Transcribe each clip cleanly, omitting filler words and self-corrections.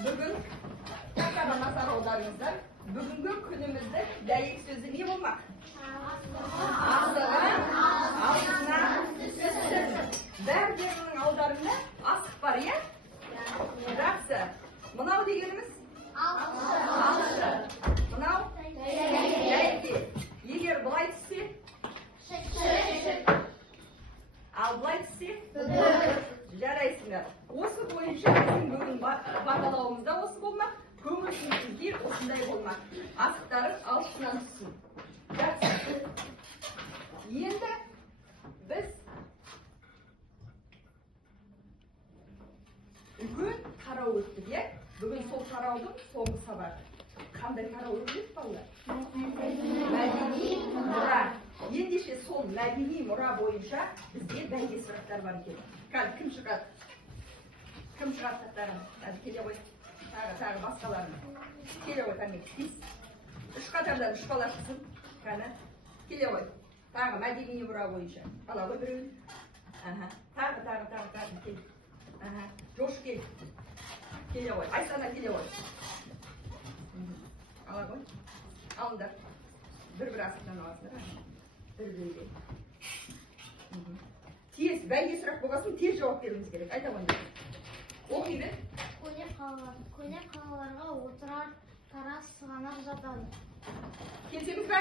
Бүгін тақырыбына назар аударыңыздар. Бүгінгі күнімізді дәйек сөзі не болмақ? Асығы, алтына, түсті. Бәрдерінің аударында асық бар, е? Жақсы. Мынау дегеніміз? Алшы. Мынау? Дәйекке. Егер бұлай түссе? Шік. Ал бұлай түссе? Жарайсыңдар. Осы бойынша біздің бүгін бағалауымызда осы болмақ. Көңілсізге осындай болмақ. Асықтары алшысынан түссін. Жақсы. Енді біз үлкен тарау өттік, е? Бүгін сол тараудың соңғы сабағы. Қандай тарау өттік, балалар? Мәдени мұра. Ендеше сол мәдени мұра бойынша бізде бәйге сұрақтар бар екен. Қазір кім шығады? Кім шығады тақтарын? Келе ғой. Тағы басқаларын. Келе ғой, тәңе. Үш қатардан үш бала шықсын. Қана. Келе ғой. Тағы мәдени мұра бойынша. Ала ғой біреуін. Тағы. Кел. Жош кел. Келе ғой. Айсана келе ғой. Ала ғой. Алыңдар. Бір асықтан аласыңдар. Бір-бірге. Тез, бәйге сұрақ болғасын, тез жауап беруіміз керек. Айтамын. Оқи бер. Көне қалаларға отырар тарас сығанақ жатады. Келсеңіз бе?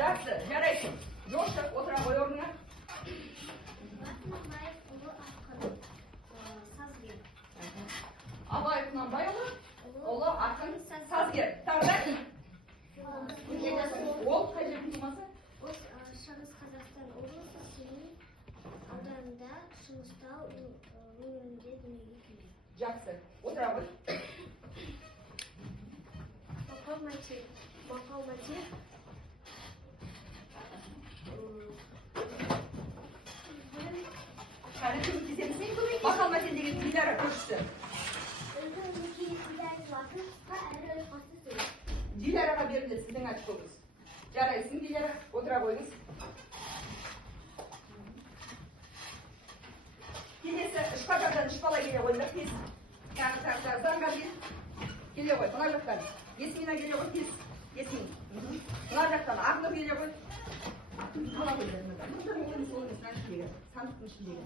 Жақсы, жарайсың. Жоштық, отыра ғой орныңа. Абай Құнанбайұлы, ұлы ақын сазгер. Тағы да? Ол қай жердің тумасы? Шығыс Қазақстан облысы Семей ауданында Шыңғыстау өңірінде дүниеге келген. Жақсы, отыра ғой. Мақал мәтел. Қане көмектесеміз не көмек? Мақал мәтел деген Диляра көршісі. Диляраға берілді сіздің очкоңыз. Жарайсың, Диляра, отыра қойыңыз. Келесі, үш қатардан үш бала келе қойыңдар, тез. Тағы, заңға бес. Келе қой, мына жақтан. Есмина келе қой, тез. Есмин. Мына жақтан, Ақнұр келе қой. Мына қойыңдар, мына. Сандықтың ішіндегі.